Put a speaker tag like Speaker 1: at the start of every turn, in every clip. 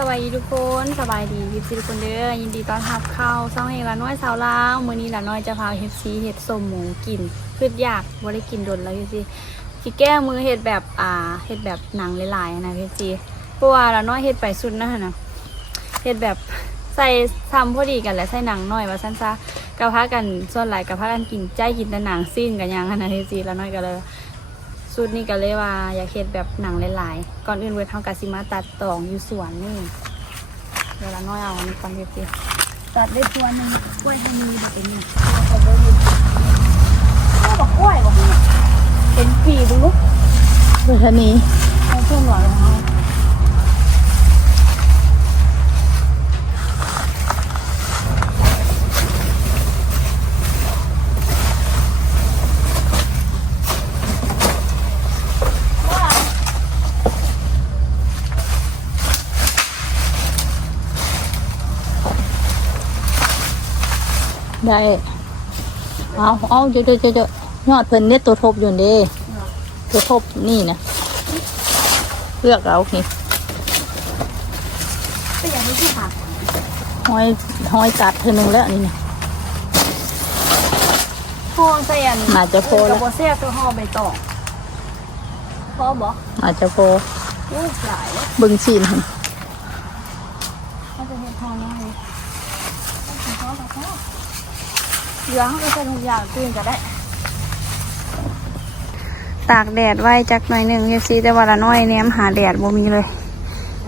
Speaker 1: สวัสดีทุกคนสบายดียิปซีทุกคนเด้อยินดีต้อนรับเข้าซ่องเฮงละน้อยสาวลาวมื้อนี้ละน้อยจะพาเฮฟซีเห็ดสมหมูกินพืชยากบ่ได้กินโดนแล้วเฮฟซีสิแก้มือเห็ดแบบอ่าเห็ดแบบหนังหลายๆนะเฮฟซีเพราะว่าละน้อยเห็ดไปสุดนะนะเห็ดแบบใส่ทำพอดีกันแหละใส่หนังน่อยว่าซั่นซะกะพากันส่วนหลายกะพากันกินใจกินแต่หนังสิ้นกันยังนะเฮฟซีละน้อยก็เลย สูตรนี้ก็เลยว่า อยากเฮ็ดแบบหนังหลายๆ ก่อนอื่นเวทเฮากะสิมาตัดตองอยู่สวนนี่เดี๋ยวเราน้อยเอาอันนี้ก่อนเฮ็ดสิตัดได้ตัวหนึงกล้วยให้มีดูเป็นนี่เอาไปดูก็บอกกล้วยบอกนี่เป็นปีบุลุก
Speaker 2: เวทนี้
Speaker 1: พิ่มหน่อยของเรา
Speaker 2: ได้เอาเอาเจอะเจอะเจอะเจอะยอดเพิ่นเนี่ยตัวทบอยู่เด้ตัวทบนี่นะเลือกเอาโอเค
Speaker 1: ก็อย่างนี้ที่ผัก
Speaker 2: ห้อยห้อยตัดเธอหนึ่งแล้วนี่นะ
Speaker 1: ห่อใส่อัน
Speaker 2: อาจจะโพ
Speaker 1: แล้
Speaker 2: แล้วว
Speaker 1: โบเซ่ตัวห่อใบตองพอบอก
Speaker 2: อาจจะโพ
Speaker 1: อู้หลายเลย
Speaker 2: เบึงชีนหั่น
Speaker 1: เขาจะเห็ดห่อน้อยเอาของเขาเอาของเขา เหลือเขาก็ใส่ทุกอย่างตื่นก็ได้ ตากแดดไว้จักหน่อยหนึ่งเอฟซีแต่ว่าละน้อยแนมหาแดดบ่มีเลย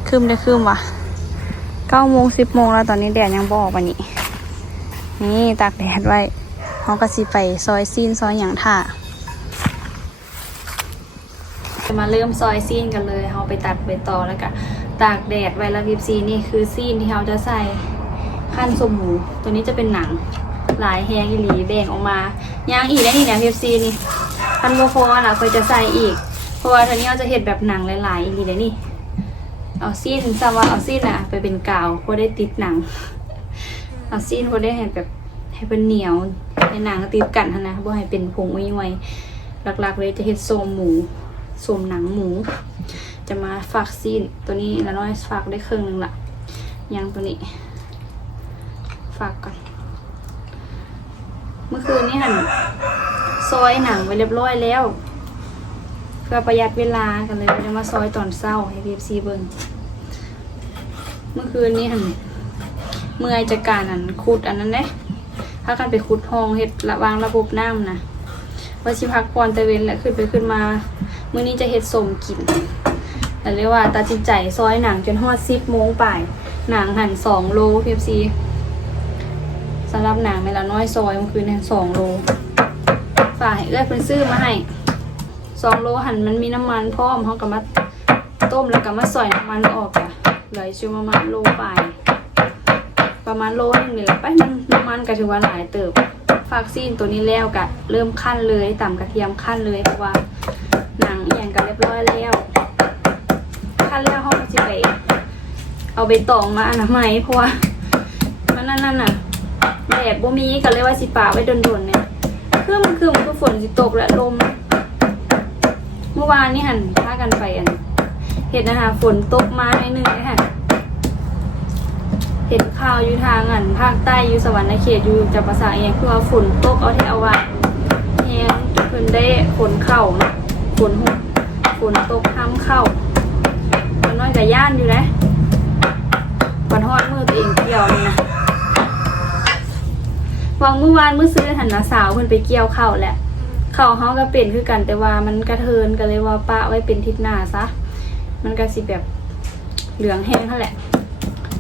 Speaker 1: คืมได้คืมว่ะเก้าโมงสิบโมงแล้วตอนนี้แดดยังบออกวันนี้ นี่ตากแดดไว้เขาก็สิไปซอยซีนซอยอย่างท่ามาเริ่มซอยซีนกันเลยเขาไปตัดไปต่อแล้วก็ตากแดดไว้แล้วพิบซีนี่คือซีนที่เขาจะใส่ขั้นสมหมู ตัวนี้จะเป็นหนัง หลายแฮงอีหลีแบ่งออกมาย่างอีกได้นี่เนี่ยพิบซีนี่พันโมโคอะนะเคยจะใส่อีก เพราะว่าทีนี้เราจะเห็ดแบบหนังหลายๆอีกทีเดี๋ยนี้เอาซีนซะว่าเอาซีนอะไปเป็นกาวเพื่อได้ติดหนัง เอาซีนเพื่อได้เห็ดแบบให้เป็นเหนียวให้หนังติดกันนะเพื่อให้เป็นผงย้อยๆหลักๆเลยจะเห็ดโซมหมูโซมหนังหมู จะมาฝากซีนตัวนี้แล้วน้อยฝากได้ครึ่งหนึงละยังตัวนี้ฝากก่อน เมื่อคืนนี้หันซอยหนังไว้เรียบร้อยแล้ว เพื่อประหยัดเวลากันเลยจะมาซอยตอนเศร้าให้พีซีเบิ้งเมื่อคืนนี้หันเมื่อยจากการอันขุดอันนั้นเด้ถ้ากันไปขุดห้องเฮ็ดระวางระบบน้ำนะว่าชิพักพรตะเวนและขึ้นไปขึ้นมามื้อนี้จะเฮ็ดสมกินแต่เรียกว่าตัดสินใจซอยหนังจนฮอดสิบโมงป่าย หนังหั่นสองโลพีซี สำหรับหนังเวลาน้อยซอยมื่อคืนหั่นสองโลฝากให้เอื้อยเพิ่นซื้อมาให้สองโลหันมันมีน้ำมันพร้อมเขาก็มาต้มแล้วก็มาใส่น้ำมันออกอะเหลือช่วประมาณโลปลายประมาณโลนึงนี่แหละไปมันน้ำมันก็ถือว่าหลายเติบฝากซีนตัวนี้แล้วกะเริ่มขั้นเลยต่ำกระเทียมขั้นเลยเพราะว่าหนังเอหย่างก็เรียบร้อยแล้วขั้นแล้วเขาก็จะไปเอาใบตองมาอนามัยเพราะว่ามันนั่นน่ะ แดดบ่มีก็เลยว่าสิป่าไว้โดนๆเนี่ยคือมันคือมันคือฝนสิตกและลม เมื่อวานนี่หันพากันไปอันเห็นนะคะฝนตกมาในหนึ่งเลยค่ะเห็นข่าวอยู่ทางอันภาคใต้อยู่สวรรค์เขตอยู่จับภาษาเองคือว่าฝนตกเอาที่เอาว่าแฮงเพิ่นได้ฝนเข้าเนาะฝนหกฝนตกห้ามเข้ามันน้อยกับย่านอยู่นะวันทอดมือตัวเองเกี่ยวนี่นะ วังเมื่อวานเมื่อซื้อหันนาสาวเพิ่นไปเกี่ยวข้าวแหละข้าวเฮาก็เป็นคือกันแต่ว่ามันกระเทินก็เลยว่าปะไว้เป็นทิศหน้าซะมันก็สิแบบเหลืองแห้งเท่าแหละ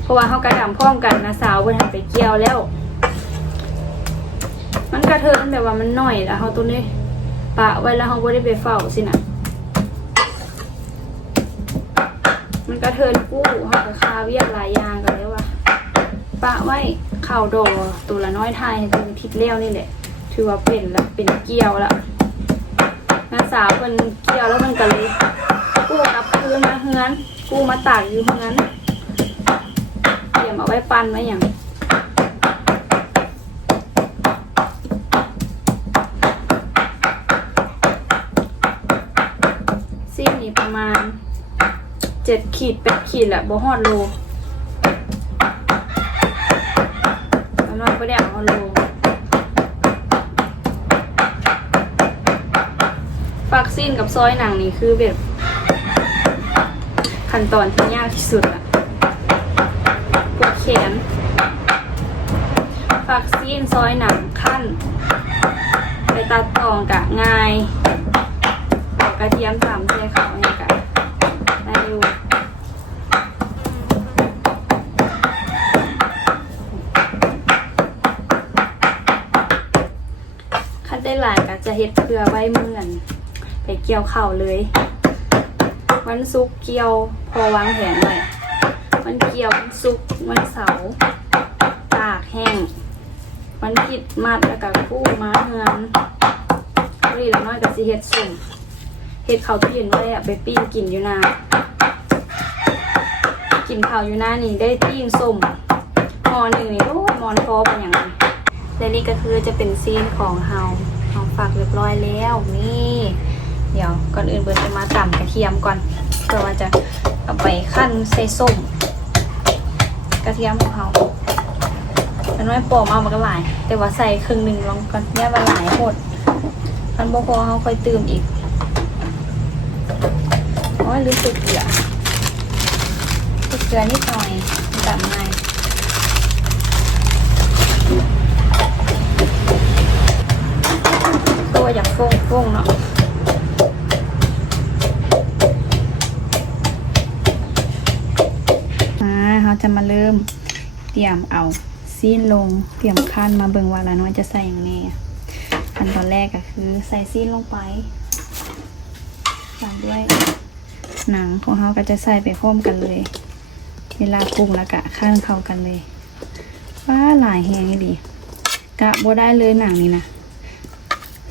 Speaker 1: เพราะว่าเฮากระดำพร้อมกันนาสาวเพิ่นหันไปเกี่ยวแล้ว มันกระเทินแบบว่ามันหน่อยแล้วเฮาตัวนี้ปะไว้แล้วเฮาบ่ได้ไปเฝ้าสินะมันกระเทินกู้เฮาก็คาเวียกหลายอย่างกันเลยว่า ปะไว้ข่าวดอตัวละน้อยไทยเป็นทิศเลี้ยวนี่แหละ ถือว่าเป็นแล้วเป็นเกี่ยวล้วน้าสาวเป็นเกี่ยวแล้วมันก็เลยกู้กลับคืนมาเฮือน กู้มาตากอยู่เฮือนเตรียมเอาไว้ปั้นไว้อย่างซีนี่ประมาณเจ็ดขีดแปดขีดแหละบ่ฮอดโล น้อยก็ได้เอาลงฟักซีนกับซอยหนังนี่คือแบบขั้นตอนที่ยากที่สุดอะปวดแขนฟักซีนซอยหนังขั้น ไปตัดตองกะง่ายเอากระเทียมตามใส่เขาเนี่ยกะได้อยู่ขั้นได้หลายก็จะ เฮ็ดเพื่อไว้เมื่อนไปเกี่ยวเข่าวเลย วันศุกร์เกี่ยวพอวางแผนไว้วันเกี่ยววันศุกร์วันเสาร์ตากแห้งวันผิดมัดแล้วก็กู้ม้าเฮือนรีแล้วน้อยกับสิเฮ็ดสุ่มเฮ็ดเขาวตู้เย็นไว้อะไปปิ้งกินอยู่นากินข้าวอยู่หน้านี่ได้ปิ้งส้มหมอหนึ่งนี่โอ้ยหมอนคอเป็นอย่างไรและนี่ก็คือจะเป็นซีนของเฮา เฮาฝากเรียบร้อยแล้วนี่ เดี๋ยวก่อนอื่นเบิร์จะมาตำกระเทียมก่อนเพื่อว่าจะเอาไปขั้นใส่ส้ม กระเทียมของเฮามันไม่ปอกมามันก็หลาย แต่ว่าใส่ครึ่งหนึ่งลองก่อนเนี่ยมันหลายหมดมันบ่พอเขาค่อยเติมอีกโอ้ยรู้สึกเกลือเกลือนิดหน่อยจับง่าย ตัวอยากโฟ้งโฟ้งเนาะอ่าเขาจะมาเริ่มเตรียมเอาซีนลงเตรียมขั้นมาเบิ่งว่าละน้อยจะใส่อย่างนี้ขั้นตอนแรกก็คือใส่ซีนลงไปตามด้วยหนังของเขาก็จะใส่ไปพร้อมกันเลย เวลาปรุงแล้วกะข้างเข้ากันเลยว้าหลายแหงดีกะบ่ได้เลยหนังนี่นะ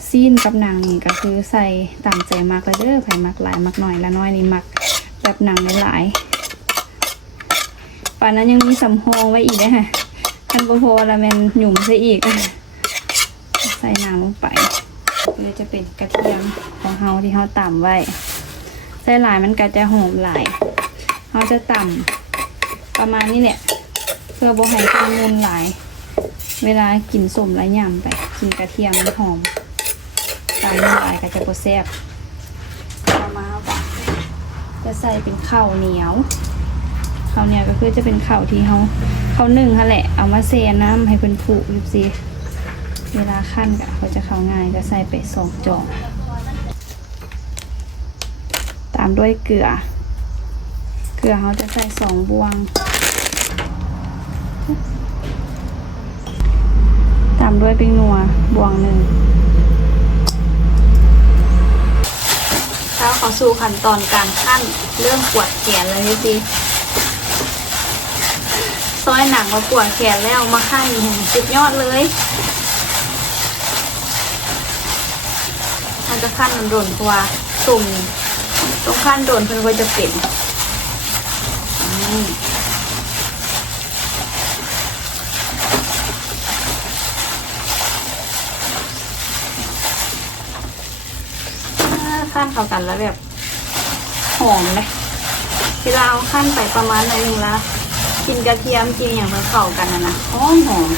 Speaker 1: ซีนกับหนังนี่ก็คือใส่ตามใจมักเลยเด้อไผมักหลายมักหน่อยละน้อยนี่มักแบบหนังหลายๆป่านนั้นยังมีสำโฮงไว้อีกนะฮะคันโบโพละแมนหยุ่มซะอีก ใส่น้ำลงไปเลยจะเป็นกระเทียมของเฮาที่เฮาต่ำไว้ ใส่หลายมันก็จะหอมหลายเฮาจะต่ำประมาณนี้แหละเพื่อโบให้ข้ามูลหลาย เวลากินสมและยำไป กินกระเทียมมันหอม ต่ำลายก็จะโบแซ่บมาเอาจะใส่เป็นข้าวเหนียวเขาวเนี่ยก็คือจะเป็นข้าวที่เขาเขานึ่งค่ะแหละ เอามาเซน้ำให้เป็นผุยูซีเวลาขั้นกะเขาจะเข้าง่ายก็ใส่ไปสองจอกตามด้วยเกลือ เกลือเขาจะใส่สองบวง ตามด้วยปิ้งนัวบวงหนึ่ง แล้วเขาสู่ขั้นตอนการขั้นเริ่มปวดแขนแล้วนี่สิซอยหนังมาปวดแขนแล้วมาขั้นหงสุดยอดเลยมันจะขั้นมันโดนตัวตุ่มตรงขั้นโดนเพื่อนก็จะเป็นอืมอ่าขั้น เข้ากันแล้วแบบหอมเลยเวลาเอาขั้นไปประมาณหนึงแล้วกินกระเทียมกินอย่างมันเข้ากันนะนะหอมหอม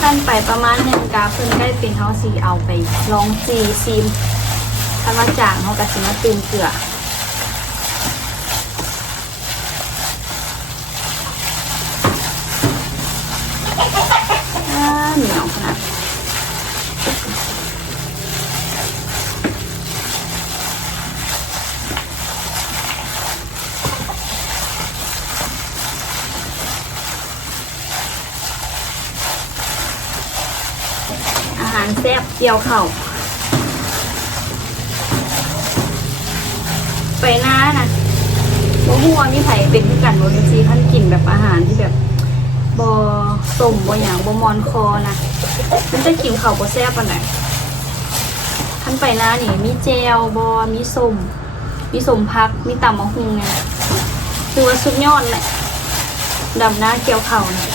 Speaker 1: ขั้นไปประมาณหนึ่งกาเพิ่นได้เป็นเขาสีเอาไปลองซีซีมถ้ามาจางเขากระสิมาตื่นเกลืออ่าเหนียวขนาด อาหารแซ่บเจียวเข่าไปหน้านะบ่หัวามีไผ่เป็นคือกันบ่เป็นซีท่านกินแบบอาหารที่แบบบอสมบออย่างบอมอนคอนะมันจะกินเข่าบอแซ่บปานไหนท่านไปหน้านี่มีเจลบอมีสมมีสมพักมีตำมะฮุงไงคือว่าสุดยอดแหละดำหน้าเกี่ยวเข่านะ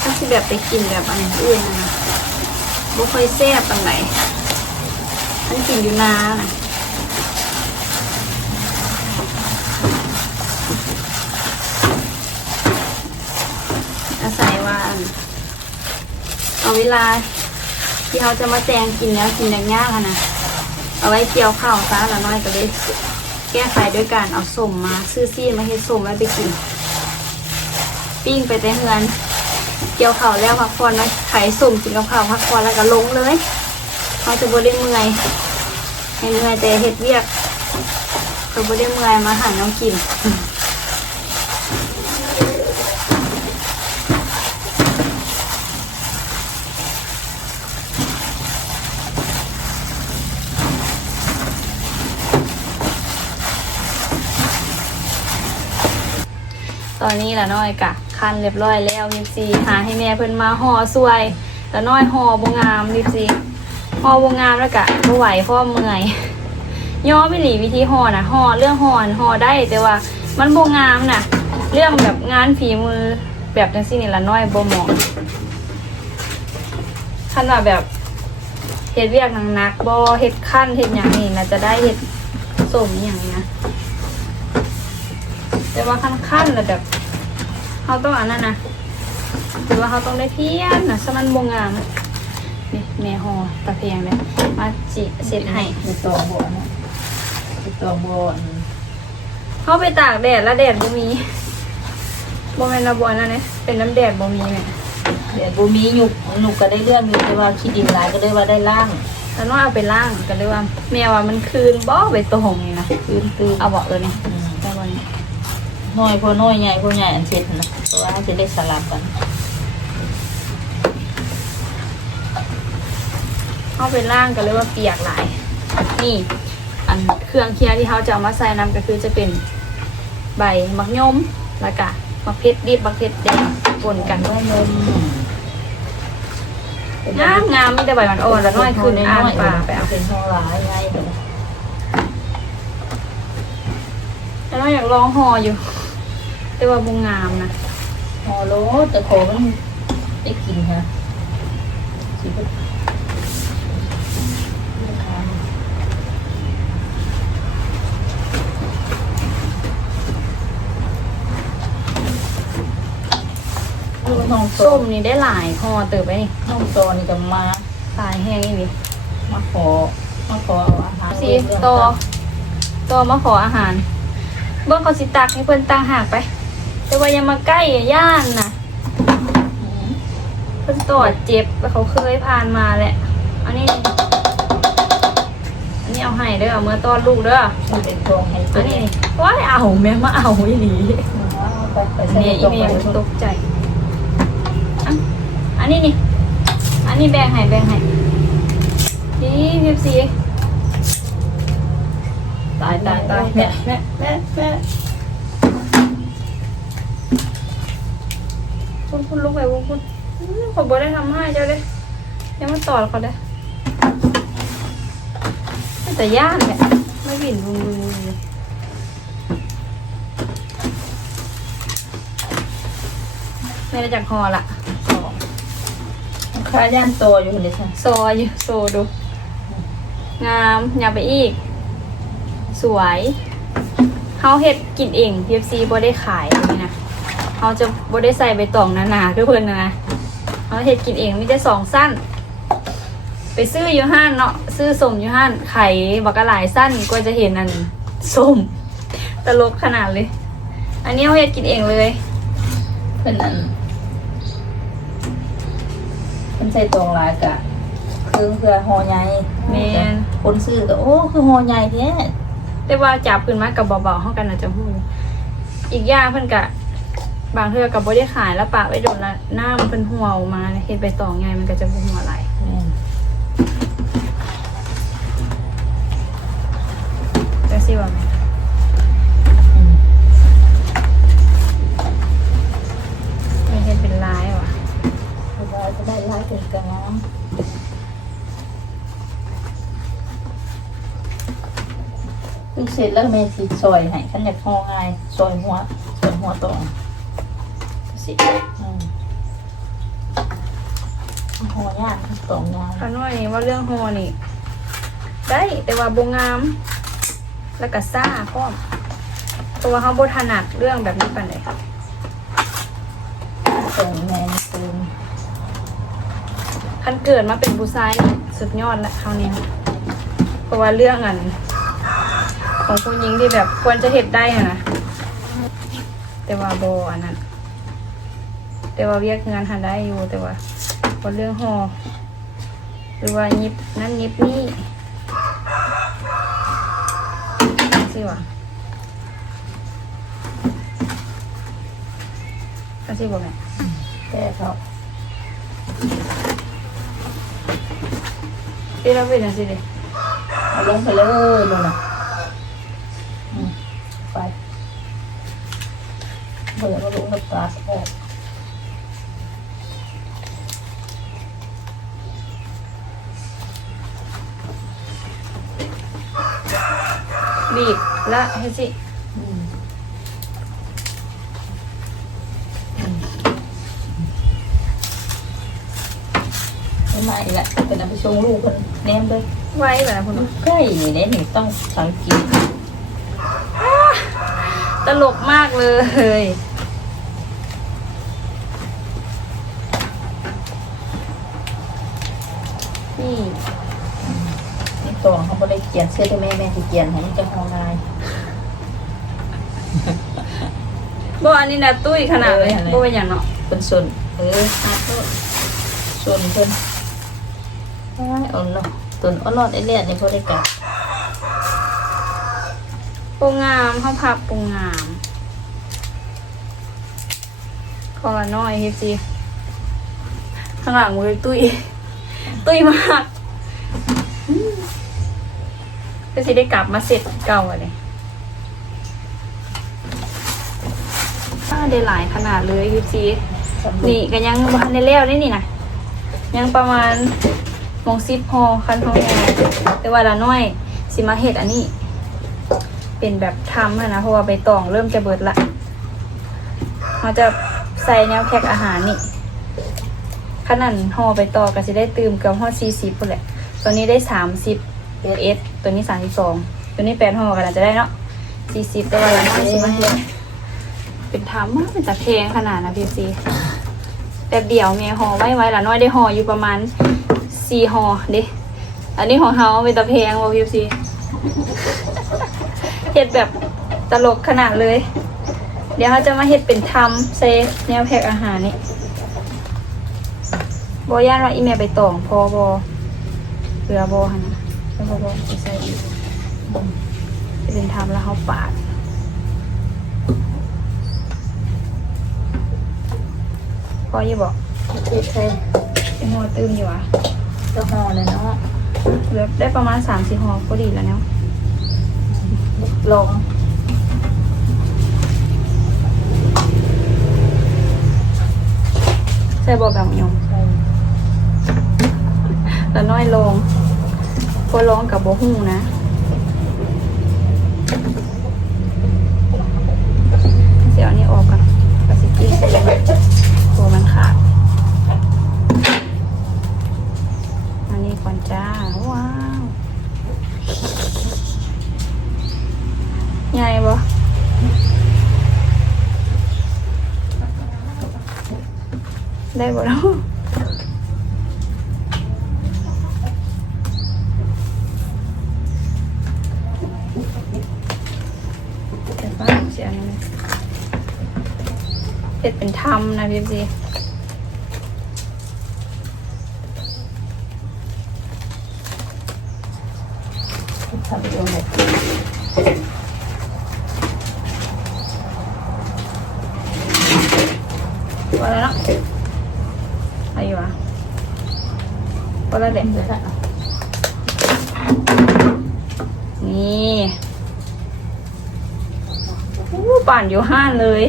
Speaker 1: ถ้าสิแบบไปกินแบบอันอื่นนะ บ่ค่อยแซ่บปานไหนมันกินอยู่นานะอาศัยว่าเอาเวลาที่เราจะมาแจงกินแล้วกินยากๆอะนะเอาไว้เจียวข้าวซะละน้อยก็ได้แก้ไขด้วยการเอาสมมา ซื่อซี่มาให้สมไว้ไปกิน ปิ้งไปแต่เฮือน เกี่ยวข้าแล้วพักผ่อนนะไข่ส้มกินกับข้าวพักผ่อนแล้วก็ลงเลยเขาจะบ่ได้เมื่อยให้เมื่อยแต่เฮ็ดเวียกก็บ่ได้เมื่อยมาหาน้องกินตอนนี้ละน้อยกะ คันเรียบร้อยแล้วรีบซีหาให้แม่เพิ่นมาห่อสวยละน้อยห่อบงามรีบซีห่อบงามแล้วกะบ่ไหวเพราะว่าเมื่อยย่อไม่หลีวิธีห่อนะห่อเรื่องห่อนห่อได้แต่ว่ามันบงามน่ะ เรื่องแบบงานฝีมือแบบจังซี่นี่ละน้อยบ่เหมาะคันว่าแบบเฮ็ดเวียกหนักๆบ่เฮ็ดขั้นเฮ็ดหยังนี่น่าจะได้เฮ็ดสมอย่างนี้ยแต่ว่าขั้นๆแล้วแบบ เขาต้องอันนั้นนะหรือว่าเขาต้องได้เพี้ยนนะสมันบงงามนี่แม่หอตะเพียงเลยมาจิเสร็จให้
Speaker 2: ในตองบ่อนะในตองบ่ออัน
Speaker 1: เขาไปตากแดดแล้วแดดบ่มีบ่แม่นระบวนนั่นเนี่ยเป็นน้ำแดดบ่มีแม่
Speaker 2: เดี๋ยวบูมีหยุกหนุกก็ได้เรื่องอยู่แต่ว่าขี้ดินหลายก็ได้ว่าได้ล่าง
Speaker 1: แล้วน้อยเอาไปล่างกันเลยว่าแม่ว่ามันคืนบ่ไปตรงนี่นะ
Speaker 2: ตื้นตื้น
Speaker 1: เอาบอกเลยนี่
Speaker 2: อืม
Speaker 1: ได้บ่นี่
Speaker 2: น้อยพอน้อยใหญ่พอใหญ่อันเสร็จนะ เพราะว่าจะได้สลับกัน
Speaker 1: เอาไปล่างกันเลยว่าเปียกหลาย นี่ อันเครื่องเคียงที่เขาจะเอามาใส่น้ำก็คือจะเป็นใบมักยมแล้วก็มักเพชรดิบมักเพชรแดงปนกัน
Speaker 2: ด้วยนม
Speaker 1: งามงามมีแต่ใบมันอ่อนแล้วน้อยขึ้นอ่านปลาไปเอา
Speaker 2: เป็นห้องร้ายไง
Speaker 1: แล้วน้อยอยากลองห่ออยู่ แต่ว่าบุงงามนะ
Speaker 2: ฮอโลแต่ขอมันได้กินฮะสิบน้อง
Speaker 1: ส้
Speaker 2: ส้
Speaker 1: ม
Speaker 2: ม
Speaker 1: นี่ได้หลายห่อเติบไปนี่
Speaker 2: น้องโตนี่จะมา
Speaker 1: หลายแห้งนี่นี่
Speaker 2: มาขอมาขอเอาอาหาร
Speaker 1: สิต่อต่อมาขออาหาร เบื้องเขาสิตักให้เพิ่นตั้งหากไป แต่ว่าอยังมาใกล้อะย่านนะเพิ่นตอดเจ็บแล้วเขาเคยผ่านมาแหละอันนี้ อันนี้เอาให้เด้อเอาเมื่อตอนลูกเด้อ
Speaker 2: มันเป็นตรงให้
Speaker 1: อันนี้นี่ว้ายเอาแม่มาเอาอีหลี
Speaker 2: ไปไปใส่
Speaker 1: เนี่ย
Speaker 2: ต
Speaker 1: อี
Speaker 2: รง
Speaker 1: เม
Speaker 2: ไป
Speaker 1: ลตกใจอะอันนี้นี่อันนี้แบ่งให้แบ่งให้นี่พีซี
Speaker 2: ตายตายตาย
Speaker 1: แม่แม่แม่แม่ คุณคุณลุกไปคุณคุณอื้อขอบได้ทำให้เจ้าเลยยังมาต่อเขาได้แต่ย่านเนี่ยไม่บินบุญบุญบุญเลยแม่ได้จากคอละสอง
Speaker 2: ข้าย่านโตอยู่คนเดียวใช่
Speaker 1: โซอยู่โซดู งามอยากไปอีก สวยเขาเฮ็ดกินเอง PFC บ่ได้ขายเลยนะ เขาจะบ่ได้ใส่ใบตองหนาๆคือเพิ่นนะนะเขาเฮ็ดกินเองมีแต่สองสั้น ไปซื้ออยู่ห้านเนาะซื้อสมอยู่ห้านไข่บักกะหลายสั้นก็จะเห็นอันส้มตลกขนาดเลย อันนี้เขาเฮ็ดกินเองเลย
Speaker 2: เพื่อนนั้นเพื่อนใส่ตรงหลายกะคือเพื่อหอใหญ่
Speaker 1: แม่น
Speaker 2: คนซื้อก็โอ้คือหอใหญ่แท้
Speaker 1: แต่ว่าจับขึ้นมากับเบาๆเท่ากันอาจจะหูอีกอย่างเพิ่นกะ บางเทือกับบ่ได้ขายแล้วปะไว้โดนละหน้ามันเป็นหัวออกมาเฮ็ดใบตองไงมันก็จะเป็นหัวไหลจังซี่ว่าแม่
Speaker 2: อืม
Speaker 1: ไม่เฮ็ดเป็นลายว่ะ
Speaker 2: สบายก็ได้หลายเป็นกระงามคือเสร็จแล้วแม่สิซอยให้ขันอยากหอง่ายซอยหัวซอยหัวตรง
Speaker 1: สิ
Speaker 2: อืมหอย่างตรงงาน
Speaker 1: คันว่านี่ว่าเรื่องหัวนี่ ได้แต่ว่าบ่งาม แล้วก็ซ่าพร้อมเพราะว่าเฮาบ่ถนัดเรื่องแบบนี้ปานใด
Speaker 2: ตรงแมนตึง
Speaker 1: คันเกิดมาเป็นผู้ชายนี่สุดยอดละคราวนี้เพราะว่าเรื่องอัน ของผู้หญิงที่แบบควรจะเห็ดได้อะนะแต่ว่าโบอันนั้น แต่ว่าเรียกงานหาได้อยู่แต่ว่าพอเรื่องหอหรือว่ายิบนั่นยิบนี่สิวะก็สิบอกไง
Speaker 2: แต่เขา
Speaker 1: ที่เราเป็นอะไรสิเด็
Speaker 2: เอาลงไปเลยลงนะไปเบื่อก็ลงกับตาสออก
Speaker 1: บีบและให้สิ
Speaker 2: อืมไม่มาอีกแล้วเป็นเอาไปชงลูกคนแนมเลย
Speaker 1: ไว้แบบคุณ
Speaker 2: ใกล้นี่เนี่ยนี่ต้องสังเกต
Speaker 1: ตลกมากเลย นี่
Speaker 2: นี่ตัว เขาไม่ได้เขียนเสื้อที่แม่แม่ที่เขียนให้มันจะเอาง่าย
Speaker 1: บ่อันนี้นะตุ้ยขนาดเลย
Speaker 2: เอออะไร
Speaker 1: บ่เป็นอย่างเนาะ
Speaker 2: เป็นส่วนเออฮัดด้วยส่วนเพิ่นอ้ายเอาเนาะตุนอ้อนรอดไอ้เลียดนี่พอได้กลับ
Speaker 1: โปรงงามห้องพับโปรงงามคอละน้อยเฮฟซีข้างหลังมือตุ้ยตุ้ยมาก ก็สิได้กลับมาเสร็จเก่าอะเลยถ้าได้หลายขนาดเลยเฮฟซีนี่ก็ยังบ้านในแล้วได้นี่นะยังประมาณโมงสิบพอคันพองแต่ว่าละน้อยสิมาเห็ดอันนี้ เป็นแบบทำอะนะเพราะว่าใบตองเริ่มจะเบิดละเขาจะใส่แนวแพ็กอาหารนี่ขนาดห่อใบตองก็จะได้ตื่มเกับห่อสี่สิบพุ่นแหละตัวนี้ได้สามสิบ เอสตัวนี้สามสิบสองตัวนี้แปดห่อกันอาจจะได้เนาะสี่สิบแต่ว่าละน้อยสิมาเห็ดเป็นทำมมากเป็นตะเพงขนาดนะพี่ซีแต่เดี๋ยวเมียห่อไว้ไว้ละน้อยได้ห่ออยู่ประมาณสี่ห่อเด้อันนี้ของเฮาเป็นตะเพงว่าพี่ซีเห็ดแบบตลกขนาดเลย เดี๋ยวเขาจะมาเห็ดเป็นทำเซแนวแพ็กอาหารนี่บอย่านว่าอีเมลไปต่องพอบอเรือบอหันนะ แล้วบอบอไปใส่อีกจะเป็นทำแล้วเขาปาดพอยี่บอก
Speaker 2: เจ๊ใช่
Speaker 1: เป็นหัวตื้มอยู่อะ
Speaker 2: ก็ห่อเลยเนาะ
Speaker 1: เหลือได้ประมาณสามสี่ห่อก็ดีแล้วเนาะ
Speaker 2: ลอง
Speaker 1: ใส่บอกแบบยง
Speaker 2: ใช่
Speaker 1: แล้วน้อยลง พอลองกับโบหูนะ เดี๋ยวนี้ออกกันกระสิกี้ใส่ลงไปตัวมันขาด อันนี้ก่อนจ้า ว้าว ใหญ่บ่ได้บ่แล้ว ผ็ดเป็นทำนะพี่ซี
Speaker 2: ทำไปดูหน่อย
Speaker 1: ว่าแล้วอะไรวะว่าแล้วเด็กนี่อู้ป่านอยู่ห้านเลย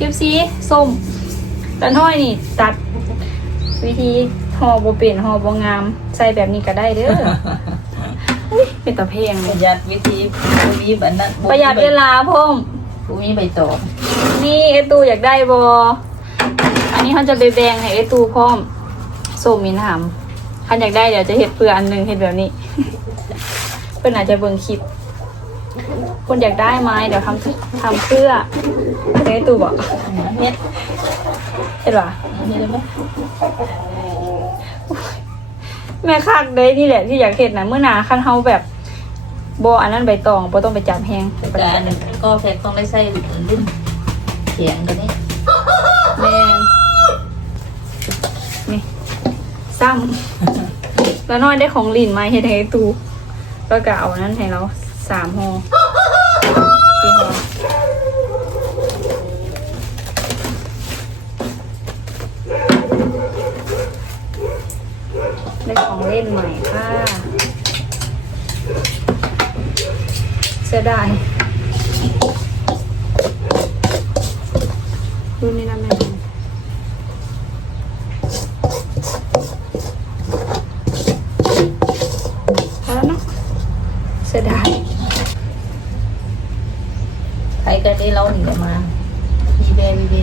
Speaker 1: ยิบซีส้มตะน้อยนี่ ตัด วิธีห่อบ่เป็นห่อบ่งาม ใส่แบบนี้ก็ได้เด้ออุ๊ยเป็นตะเพง
Speaker 2: ป
Speaker 1: เลย
Speaker 2: ระหยัดวิธีบ่มีแบบนั้น
Speaker 1: ประหยัดเวลาพ่อม
Speaker 2: บ่มีใบตอง
Speaker 1: นี่ไอตูอยากได้บอ อันนี้เขาจะไปแบ่งให้ไอตูพร้อมส้มมินถามคันอยากได้เดี๋ยวจะเห็ดเพื่ออันหนึงเห็ดแบบนี้ เพื่อนอาจจะเบิ่งคลิป คนอยากได้ไหมเดี๋ยวทำทำเพื่อเฮ้ยตูบอก
Speaker 2: เฮ็ด
Speaker 1: เห็นปะ
Speaker 2: เฮ็ดได้ไหม
Speaker 1: แม่คักเลยนี่แหละที่อยากเห็นนะเมื่อหนาคันเฮาแบบโบอันนั้นใบตองโบต้องไปจับแหง
Speaker 2: แต่อันนี้ก็แพ็คต้องได้ใส่ลิ้นเขียงกันนี่
Speaker 1: แม่นนี่ซ้ำแล้วน้อยได้ของลินมาเฮ็ดให้ตูแล้วก็เอาอันนั้นให้เราสามห่อสี่ห่อได้ของ เล่นใหม่ค่ะ เสียดายรุ่นนี้นะแม่พอแล้วเนาะเสียดาย
Speaker 2: ใครก็ได้เราหนีกันมาวีเบวีเบ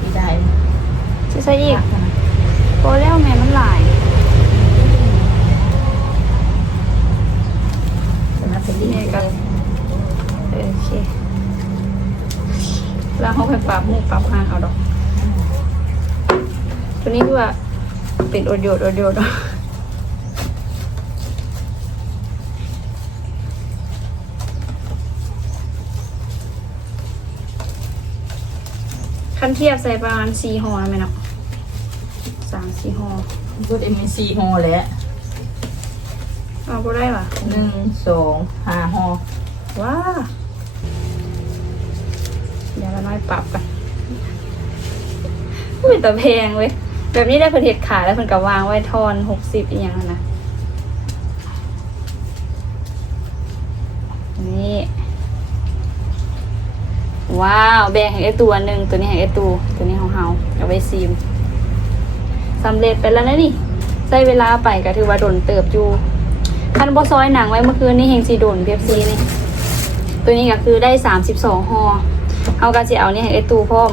Speaker 2: วีได้
Speaker 1: จะใส่อีก พอแล้วแม่มันหลาย
Speaker 2: สนับเป็นลิ้น
Speaker 1: นี่ก็เออโอเคแล้วเขาไปปรับหมูปรับหางเอาดอกตัวนี้คือว่าเป็นโอดโยดโอดโยดคันเทียบใส่ประมาณสี่ห่อนะแม่เนาะ สามสี่ห่อ
Speaker 2: พูดเอ็มซีห่อแหล้ว
Speaker 1: เอาบ่ได้ป่ะ
Speaker 2: หนึ่งสองห้าห่อ
Speaker 1: ว้าเดี๋ยวเราน้อยปรับกันอุ้ยแต่แพงเว้ยแบบนี้ได้ผลิตขายแล้วเพิ่นก็วางไว้ทอนหกสิบอีกอย่างนั้นนะนี่ว้าว แบ่งให้ไอตัวหนึ่งตัวนี้ให้ไอตัวตัวนี้ของเฮาเอาไว้ซีม สำเร็จไปแล้วนะนี่ใช้เวลาไปก็ถือว่าโดนเติบอยู่คันบอซอยหนังไว้เมื่อคืนนี่เฮงซีโดนเบียบซีนี่ตัวนี้ก็คือได้สามสิบสองหอเฮาก็จะเอาเนี่ยให้ไอตูพร้อม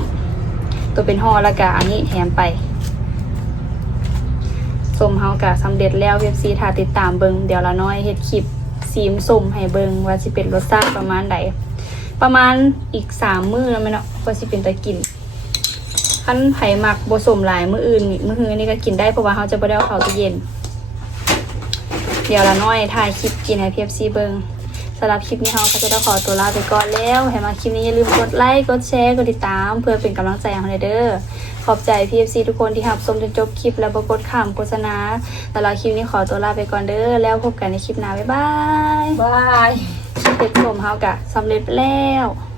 Speaker 1: ตัวเป็นหอล้วก็อันนี้แถมไปสมเฮากะสำเร็จแล้วเว็บซีถาติดตามเบิงเดี๋ยวละน้อยเฮ็ดคลิปซีมสมให้เบิงว่าสิเป็นรสชาติประมาณใดประมาณอีกสามมื้อแล้วแม่เนาะก็สิเป็นตะกิน คันไผมักบ่สมหลายมื้ออื่นนี่มื้ออื่นนี่ก็กินได้เพราะว่าเฮาจะบ่ได้เอาเข้าตู้เย็น เดี๋ยวละน้อยถ่ายคลิปกินให้ PFC เบิงสำหรับคลิปนี้เราก็จะต้องขอตัวลาไปก่อนแล้วให้มาคลิปนี้อย่าลืมกดไลค์กดแชร์กดติดตาม เพื่อเป็นกำลังใจให้เราเด้อขอบใจ PFC ทุกคนที่หับชมจนจบคลิปแล้วบ่กดข้ามโฆษณาสำหรับคลิปนี้ขอตัวลาไปก่อนเด้อแล้วพบกันในคลิปหน้าบ๊ายบาย
Speaker 2: บาย
Speaker 1: เฮ็ดสมเฮากะสำเร็จไปแล้ว
Speaker 2: อืม